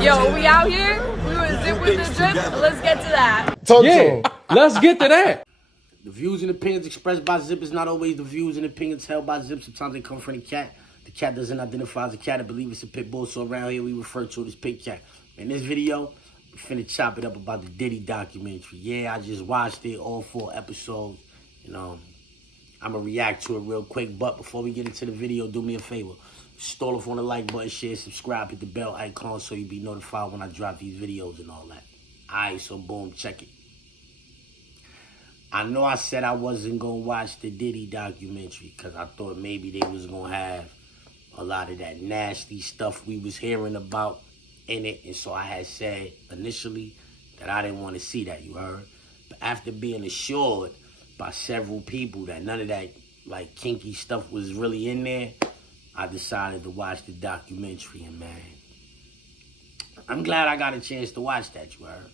Yo, we out here. We were zip with the drip. Let's get to that. Yeah, let's get to that. The views and opinions expressed by Zip is not always the views and opinions held by Zip. Sometimes they come from the cat. The cat doesn't identify as a cat. I believe it's a pit bull. So around here we refer to it as pit cat. In this video, we finna chop it up about the Diddy documentary. Yeah, I just watched it, all 4 episodes. You know, I'm gonna react to it real quick. But before we get into the video, do me a favor. Stall off on the like button, share, subscribe, hit the bell icon so you'll be notified when I drop these videos and all that. Alright, so boom, check it. I know I said I wasn't going to watch the Diddy documentary because I thought maybe they was going to have a lot of that nasty stuff we was hearing about in it. And so I had said initially that I didn't want to see that, you heard? But after being assured by several people that none of that like kinky stuff was really in there, I decided to watch the documentary. And man, I'm glad I got a chance to watch that, you heard?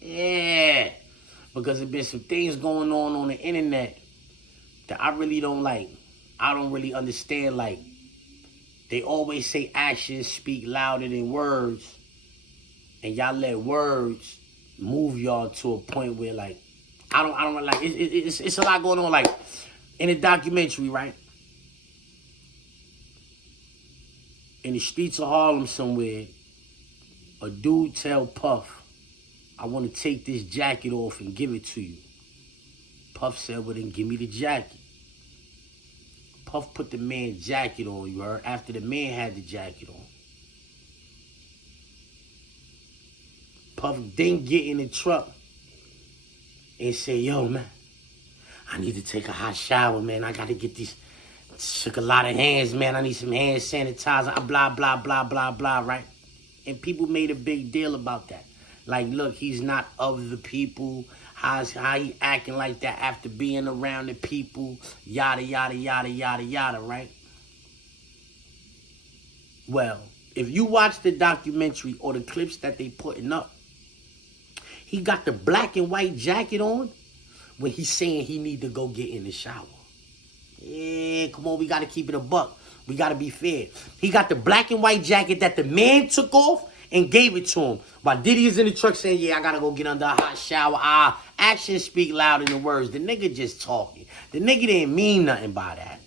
Yeah. Because there's been some things going on the internet that I really don't like. I don't really understand. Like, they always say actions speak louder than words. And y'all let words move y'all to a point where, like, I don't like, it's a lot going on. Like, in a documentary, right? In the streets of Harlem somewhere, a dude tell Puff, I want to take this jacket off and give it to you. Puff said, well, then give me the jacket. Puff put the man's jacket on, you heard? After the man had the jacket on. Puff then get in the truck and say, yo, man, I need to take a hot shower, man. I got to get these, shook a lot of hands, man. I need some hand sanitizer, blah, blah, blah, blah, blah, right? And people made a big deal about that. Like, look, he's not of the people. How he acting like that after being around the people? Yada, yada, yada, yada, yada, right? Well, if you watch the documentary or the clips that they putting up, he got the black and white jacket on when he's saying he need to go get in the shower. Yeah, come on, we got to keep it a buck. We got to be fair. He got the black and white jacket that the man took off and gave it to him. While Diddy is in the truck saying, yeah, I gotta go get under a hot shower. Actions speak louder than words. The nigga just talking. The nigga didn't mean nothing by that.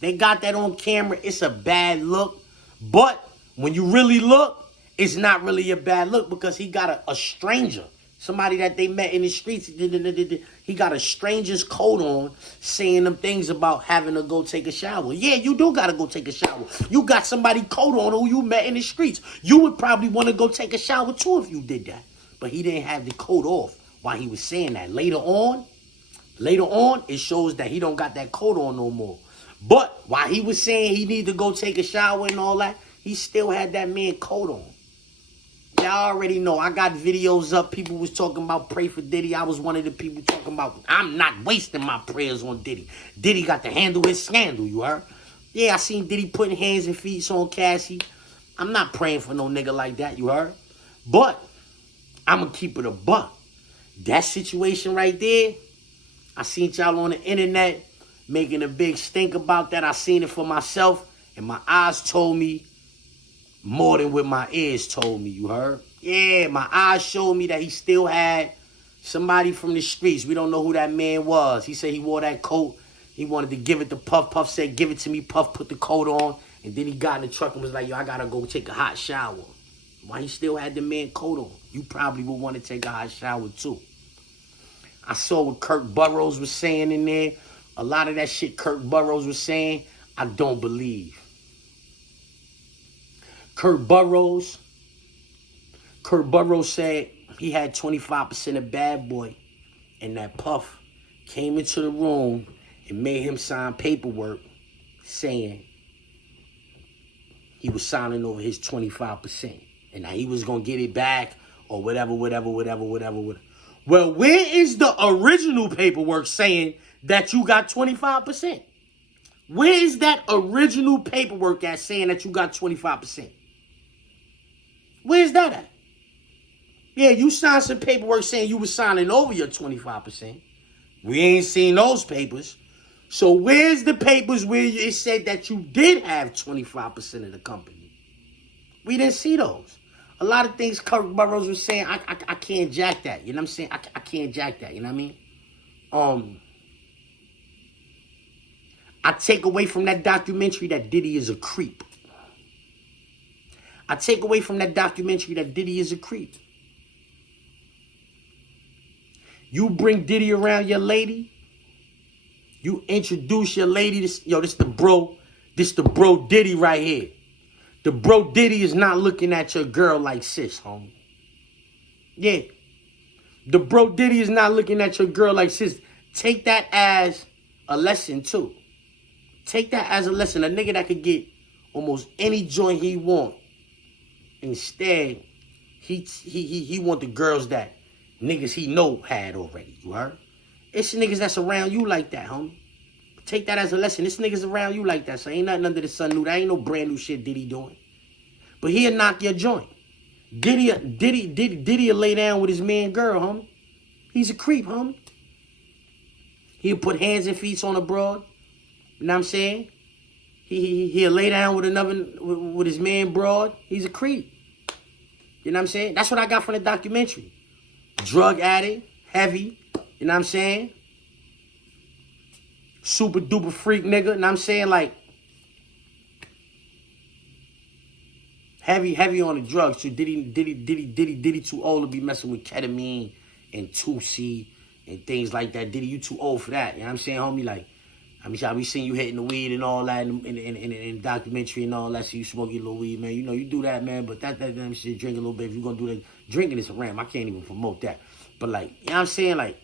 They got that on camera. It's a bad look. But when you really look, it's not really a bad look because he got a stranger. Somebody that they met in the streets. He got a stranger's coat on saying them things about having to go take a shower. Yeah, you do got to go take a shower. You got somebody coat on who you met in the streets. You would probably want to go take a shower too if you did that. But he didn't have the coat off while he was saying that. Later on, it shows that he don't got that coat on no more. But while he was saying he need to go take a shower and all that, he still had that man coat on. Y'all already know. I got videos up. People was talking about pray for Diddy. I was one of the people talking about I'm not wasting my prayers on Diddy. Diddy got to handle his scandal, you heard? Yeah, I seen Diddy putting hands and feet on Cassie. I'm not praying for no nigga like that, you heard? But I'm going to keep it a buck. That situation right there, I seen y'all on the internet making a big stink about that. I seen it for myself, and my eyes told me more than what my ears told me, you heard? Yeah, my eyes showed me that he still had somebody from the streets. We don't know who that man was. He said he wore that coat. He wanted to give it to Puff. Puff said, give it to me. Puff put the coat on. And then he got in the truck and was like, yo, I got to go take a hot shower. Why he still had the man coat on? You probably would want to take a hot shower too. I saw what Kirk Burrows was saying in there. A lot of that shit Kirk Burrows was saying, I don't believe. Kurt Burrows said he had 25% of Bad Boy, and that Puff came into the room and made him sign paperwork saying he was signing over his 25%, and that he was going to get it back or whatever. Well, where is the original paperwork saying that you got 25%? Where is that original paperwork at saying that you got 25%? Where's that at? Yeah, you signed some paperwork saying you were signing over your 25%. We ain't seen those papers. So where's the papers where it said that you did have 25% of the company? We didn't see those. A lot of things Kirk Burroughs was saying, I can't jack that. You know what I'm saying? I can't jack that. You know what I mean? I take away from that documentary that Diddy is a creep. I take away from that documentary that Diddy is a creep. You bring Diddy around your lady. You introduce your lady. This the bro. This the bro Diddy right here. The bro Diddy is not looking at your girl like sis, homie. Yeah. The bro Diddy is not looking at your girl like sis. Take that as a lesson, too. Take that as a lesson. A nigga that could get almost any joint he want. Instead, he want the girls that niggas he know had already. You heard? It's niggas that's around you like that, homie. Take that as a lesson. This niggas around you like that. So ain't nothing under the sun new. That ain't no brand new shit Diddy doing. But he'll knock your joint. Diddy'll lay down with his man girl, homie. He's a creep, homie. He'll put hands and feet on a broad. You know what I'm saying? He'll lay down with his man broad. He's a creep. You know what I'm saying? That's what I got from the documentary. Drug addict, heavy. You know what I'm saying? Super duper freak nigga. You know what I'm saying? Like, heavy on the drugs. So Diddy too old to be messing with ketamine and 2C and things like that. Diddy, you too old for that. You know what I'm saying, homie? Like, I be seeing you hitting the weed and all that in the documentary and all that. So you smoke your little weed, man. You know, you do that, man. But that damn shit, drink a little bit. If you're going to do that, drinking is a ram. I can't even promote that. But, like, you know what I'm saying? Like,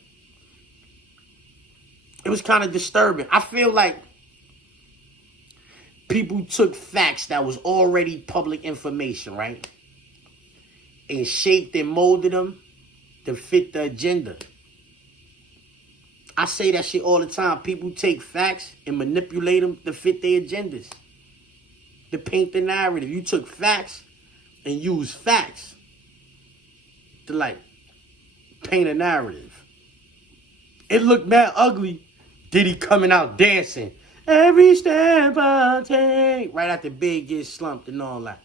it was kind of disturbing. I feel like people took facts that was already public information, right? And shaped and molded them to fit the agenda. I say that shit all the time. People take facts and manipulate them to fit their agendas. To paint the narrative. You took facts and used facts to, like, paint a narrative. It looked mad ugly. Diddy coming out dancing. Every step I take. Right after Big gets slumped and all that.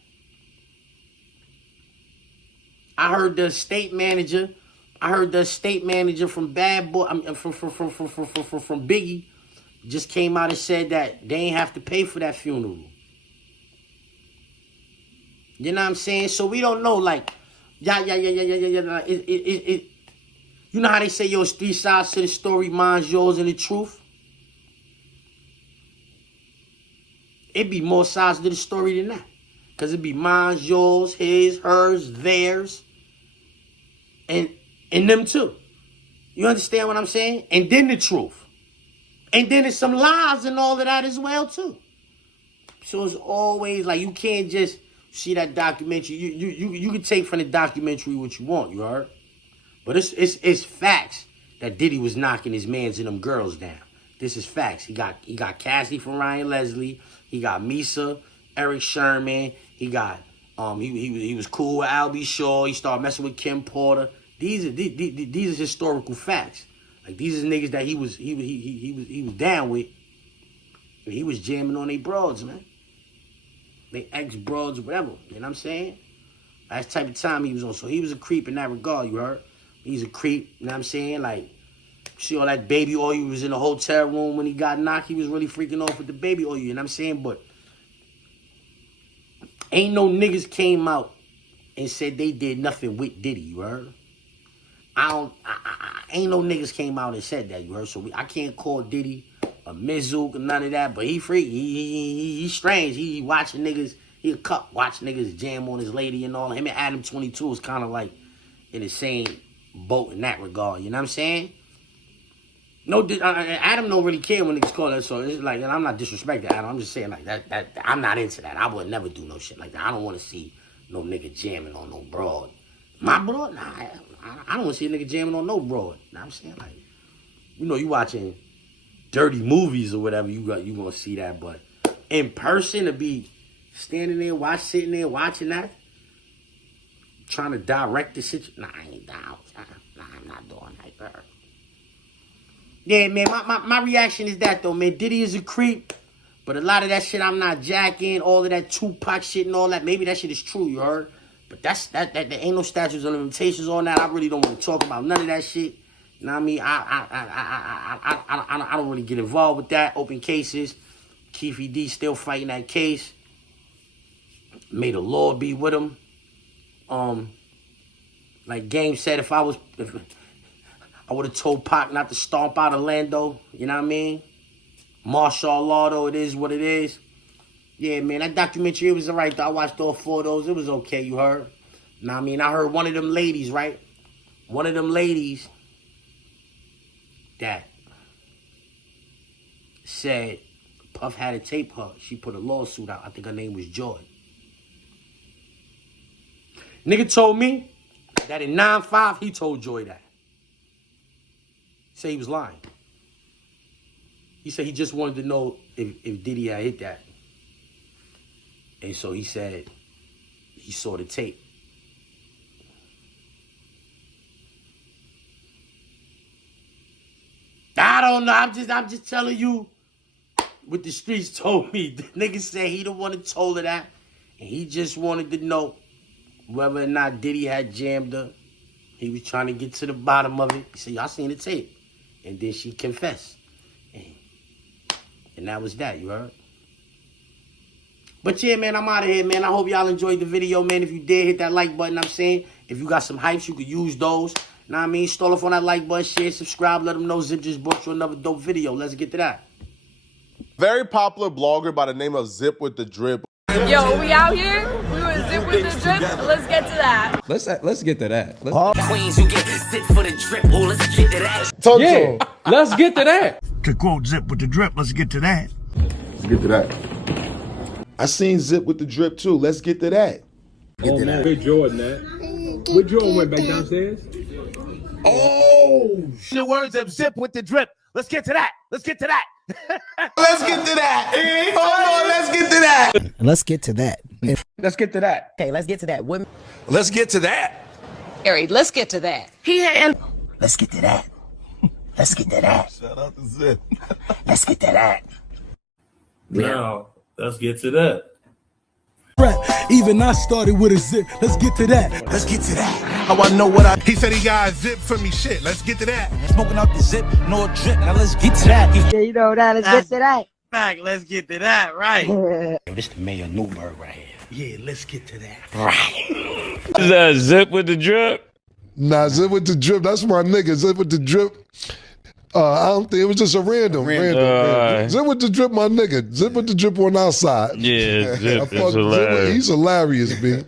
I heard the estate manager from Bad Boy, from Biggie, just came out and said that they ain't have to pay for that funeral. You know what I'm saying? So we don't know, like, yeah. You know how they say, yo, it's three sides to the story, mine's yours and the truth? It'd be more sides to the story than that. Because it'd be mine's, yours, his, hers, theirs, and them too. You understand what I'm saying? And then the truth. And then there's some lies and all of that as well too. So it's always like you can't just see that documentary. You can take from the documentary what you want, you heard? But it's facts that Diddy was knocking his mans and them girls down. This is facts. He got Cassie from Ryan Leslie. He got Misa, Eric Sherman. He got he was cool with Albie Shaw. He started messing with Kim Porter. These are historical facts. Like, these are niggas that he was down with. And he was jamming on they broads, man. They ex-broads or whatever. You know what I'm saying? That's the type of time he was on. So he was a creep in that regard, you heard? He's a creep, you know what I'm saying? Like, see all that baby oil. He was in the hotel room when he got knocked. He was really freaking off with the baby oil, you know what I'm saying? But ain't no niggas came out and said they did nothing with Diddy, you heard? Ain't no niggas came out and said that, you heard? So I can't call Diddy a Mizook or none of that, but he freak. He's strange. He watching niggas, he a cup, watch niggas jam on his lady and all. Him and Adam 22 is kind of like in the same boat in that regard, you know what I'm saying? No, Adam don't really care when niggas call that, so it's like, and I'm not disrespecting Adam, I'm just saying like that I'm not into that. I would never do no shit like that. I don't want to see no nigga jamming on no broad. My broad? Nah, I don't want to see a nigga jamming on no broad. You know what I'm saying? Like, you know, you watching dirty movies or whatever, you gonna see that, but in person to be standing there, sitting there watching that, trying to direct the situation, nah, I ain't down. Nah, I'm not doing that, bro. Yeah, man, my reaction is that, though, man. Diddy is a creep, but a lot of that shit I'm not jacking. All of that Tupac shit and all that, maybe that shit is true, you heard? But that there ain't no statutes of limitations on that. I really don't want to talk about none of that shit. You know what I mean? I don't really get involved with that. Open cases. Keefy D still fighting that case. May the Lord be with him. Like Game said, if I would have told Pac not to stomp out Orlando. You know what I mean? Martial law, though, it is what it is. Yeah, man, that documentary, it was all right, though. I watched all 4 of those. It was okay, you heard? You know what I mean? I heard one of them ladies, right? One of them ladies that said Puff had to tape her. She put a lawsuit out. I think her name was Joy. Nigga told me that in 9-5, he told Joy that. He said he was lying. He said he just wanted to know if Diddy had hit that. And so he said he saw the tape. I don't know. I'm just telling you what the streets told me. The nigga said he the one that told her that. And he just wanted to know whether or not Diddy had jammed her. He was trying to get to the bottom of it. He said, y'all seen the tape. And then she confessed. And that was that, you heard? But yeah, man, I'm out of here, man. I hope y'all enjoyed the video, man. If you did, hit that like button, I'm saying. If you got some hypes, you could use those. Know what I mean? Stall off on that like button, share, subscribe, let them know Zip just brought you another dope video. Let's get to that. Very popular blogger by the name of Zip with the Drip. Yo, we out here. We were Zip with the Drip. Let's get to that. Let's get to that. Queens, you get Zip for the Drip. Oh, let's get to that. Yeah, let's get to that. To quote Zip with the Drip, let's get to that. Let's get to that. I seen Zip with the Drip too. Let's get to that. Oh man, good Jordan, man. Where Jordan went back downstairs? Oh, the words of Zip with the Drip. Let's get to that. Let's get to that. Let's get to that. Hold on, let's get to that. Let's get to that. Let's get to that. Okay, let's get to that. Women. Let's get to that. Let's get to that. Let's get to that. Let's get to that. Shout out to Zip. Let's get to that. Now, let's get to that. Even I started with a zip. Let's get to that. Let's get to that. How I know what He said he got a zip for me shit. Let's get to that. Smoking out the zip, no drip. Now let's get to that. Yeah, you know that. Let's get to that. Back, let's get to that, right? This the Mayor Newberg right here. Yeah, let's get to that. Right. Is that Zip with the Drip? Nah, Zip with the Drip. That's my nigga. Zip with the Drip. I don't think it was just a random. Zip with the Drip, my nigga. Zip with the Drip on our side. Yeah, Zip is hilarious. He's hilarious, B.